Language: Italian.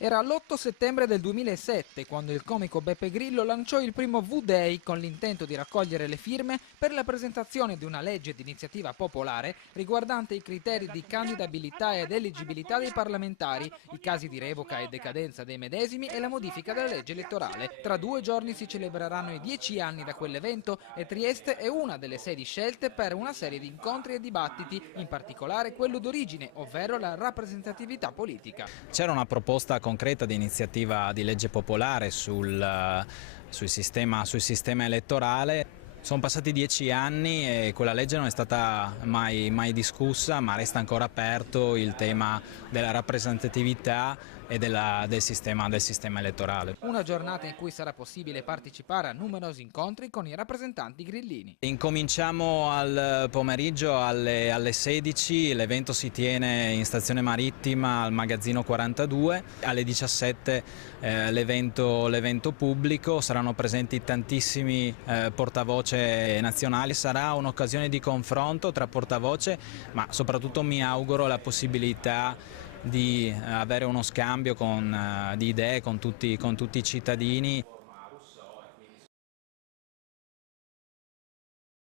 Era l'8 settembre del 2007 quando il comico Beppe Grillo lanciò il primo V-Day con l'intento di raccogliere le firme per la presentazione di una legge di iniziativa popolare riguardante i criteri di candidabilità ed eleggibilità dei parlamentari, i casi di revoca e decadenza dei medesimi e la modifica della legge elettorale. Tra 2 giorni si celebreranno i 10 anni da quell'evento e Trieste è una delle sedi scelte per una serie di incontri e dibattiti, in particolare quello d'origine, ovvero la rappresentatività politica. C'era una proposta concreta di iniziativa di legge popolare sul sistema elettorale. Sono passati 10 anni e quella legge non è stata mai discussa, ma resta ancora aperto il tema della rappresentatività e del sistema elettorale. Una giornata in cui sarà possibile partecipare a numerosi incontri con i rappresentanti grillini. Incominciamo al pomeriggio alle 16, l'evento si tiene in stazione marittima al magazzino 42, alle 17 l'evento pubblico, saranno presenti tantissimi portavoce nazionali, sarà un'occasione di confronto tra portavoce, ma soprattutto mi auguro la possibilità di avere uno scambio di idee con tutti i cittadini.